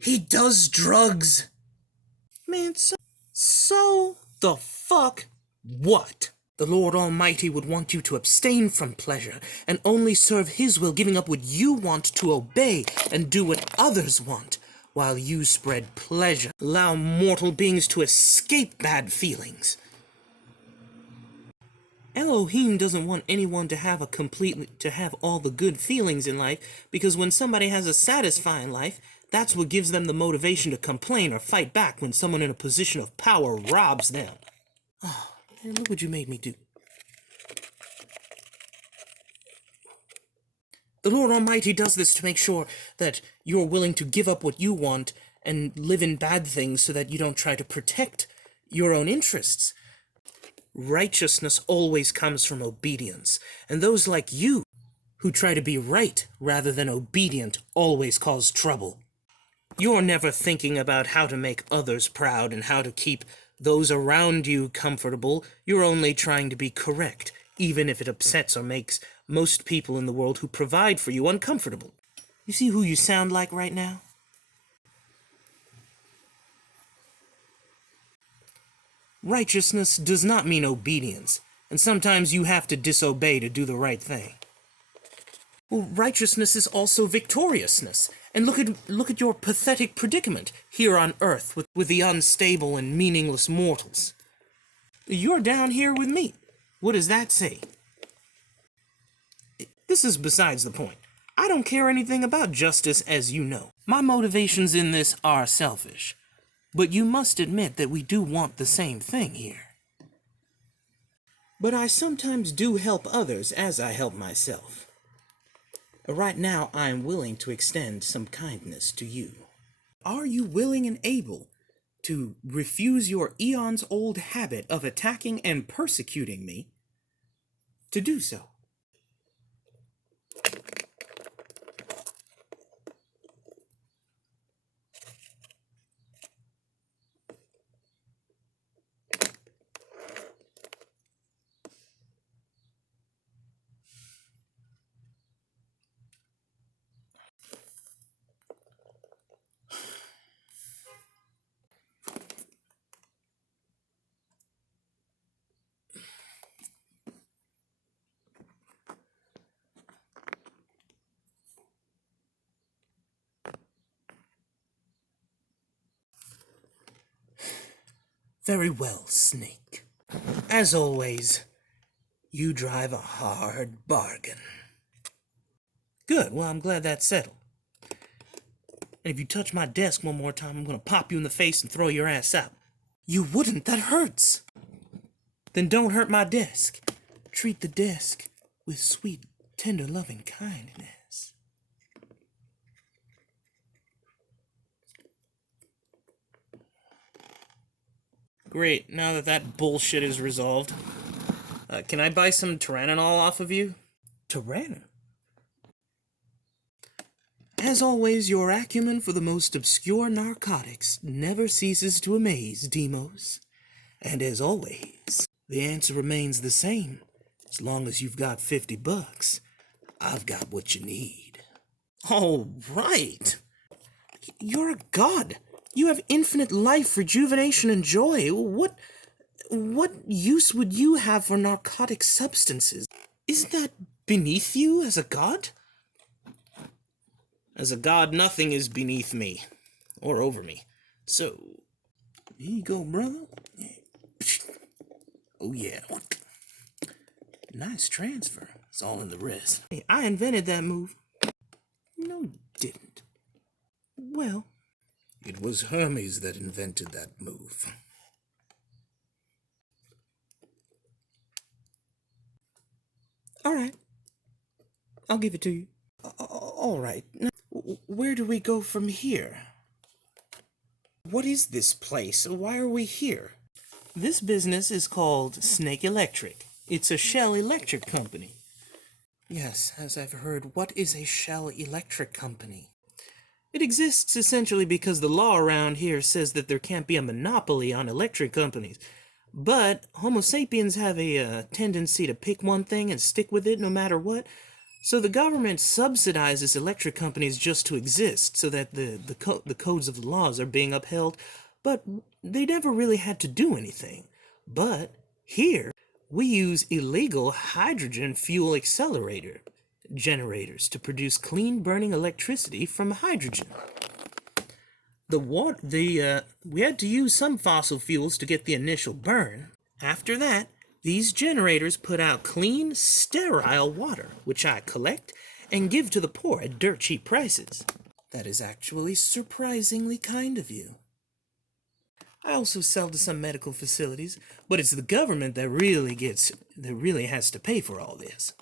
He does drugs. Man, so the fuck what? The Lord Almighty would want you to abstain from pleasure and only serve His will, giving up what you want to obey and do what others want, while you spread pleasure. Allow mortal beings to escape bad feelings. Elohim doesn't want anyone to have all the good feelings in life, because when somebody has a satisfying life, that's what gives them the motivation to complain or fight back when someone in a position of power robs them. Oh, man, look what you made me do. The Lord Almighty does this to make sure that you're willing to give up what you want and live in bad things so that you don't try to protect your own interests. Righteousness always comes from obedience, and those like you who try to be right rather than obedient always cause trouble. You're never thinking about how to make others proud and how to keep those around you comfortable. You're only trying to be correct, even if it upsets or makes most people in the world who provide for you uncomfortable. You see who you sound like right now? Righteousness does not mean obedience, and sometimes you have to disobey to do the right thing. Well, righteousness is also victoriousness, and look at your pathetic predicament here on Earth with the unstable and meaningless mortals. You're down here with me. What does that say? This is besides the point. I don't care anything about justice, as you know. My motivations in this are selfish. But you must admit that we do want the same thing here. But I sometimes do help others as I help myself. Right now, I am willing to extend some kindness to you. Are you willing and able to refuse your eons-old habit of attacking and persecuting me to do so? Very well, Snake. As always, you drive a hard bargain. Good, well, I'm glad that's settled. And if you touch my desk one more time, I'm gonna pop you in the face and throw your ass out. You wouldn't, that hurts. Then don't hurt my desk. Treat the desk with sweet, tender, loving kindness. Great, now that that bullshit is resolved, can I buy some Tyrannolol off of you? Tyrannolol? As always, your acumen for the most obscure narcotics never ceases to amaze, Demos. And as always, the answer remains the same. As long as you've got $50, I've got what you need. All right. You're a god. You have infinite life, rejuvenation, and joy. What use would you have for narcotic substances? Isn't that beneath you as a god? As a god, nothing is beneath me, or over me. So, here you go, brother. Oh yeah. Nice transfer. It's all in the wrist. Hey, I invented that move. No, you didn't. Well, it was Hermes that invented that move. All right. I'll give it to you. All right. Now, where do we go from here? What is this place? Why are we here? This business is called Snake Electric. It's a Shell Electric company. Yes, as I've heard, what is a Shell Electric company? It exists essentially because the law around here says that there can't be a monopoly on electric companies. But Homo sapiens have a tendency to pick one thing and stick with it no matter what. So the government subsidizes electric companies just to exist, so that the codes of the laws are being upheld, but they never really had to do anything. But here, we use illegal hydrogen fuel accelerator generators to produce clean burning electricity from hydrogen. We had to use some fossil fuels to get the initial burn. After that, these generators put out clean, sterile water, which I collect and give to the poor at dirt cheap prices. That is actually surprisingly kind of you. I also sell to some medical facilities, but it's the government that really has to pay for all this.